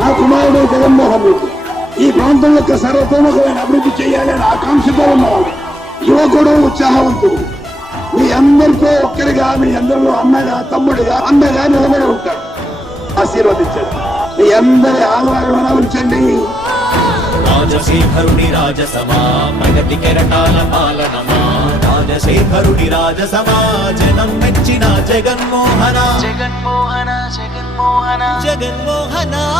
నా కుమారుడు జగన్మోహన్ రెడ్డి. ఈ ప్రాంతం యొక్క సర్వతోముఖమైన అభివృద్ధి చేయాలని ఆకాంక్షతో ఉన్నవాడు. యువకుడు ఉత్సాహవంతుడు. మీ అందరితో ఒక్కరిగా మీ అందరిలో అన్నగా తమ్ముడిగా అన్నగా నిలబడి ఉంటాడు. ఆశీర్వదించండి. మీ అందరి ఆదరణ ఉంచండి. రాజశేఖరుడి రాజసమా ప్రగతి కెరటాల పాలనమా? రాజశేఖరుడి రాజసమా జనం మెచ్చిన జగన్మోహన. జగన్మోహన జగన్మోహన. జగన్మోహన.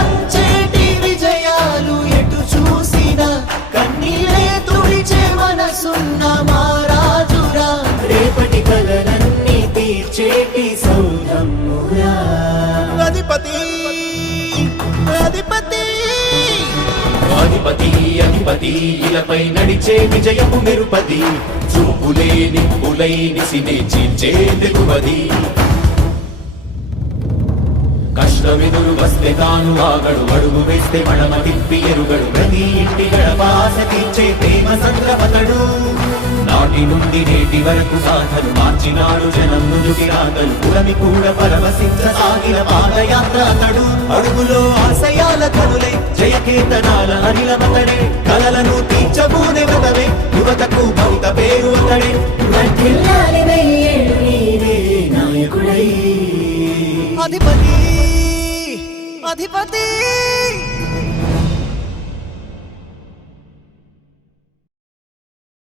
అధిపతి. అధిపతి. అధిపతి అధిపతి ఇలపై నడిచే విజయము మెరుపది. చూపులే నిప్పులై నిసినే చీల్చే కష్టమెదురు వస్తే తాను ఆగడు అడుగు వేస్తే మడమ తిప్పి ఎరుగడు. ప్రతి ఇంటి గడపాస తీర్చే ప్రేమ సంద్రపతడు నాటి నుండి నేటి వరకు గాథలు మార్చినాడు జనం నుదుటి రాగలు పురమి కూడా పరవశించ సాగిన పాదయాత్ర అతడు. అడుగులో ఆశయాల కనులే జయకేతనాల అనిలమతడే కలలను తీర్చబూనే వ్రతమే యువతకు భవిత పేరు అతడే. నాయకుడై. అధిపతి అధిపతి!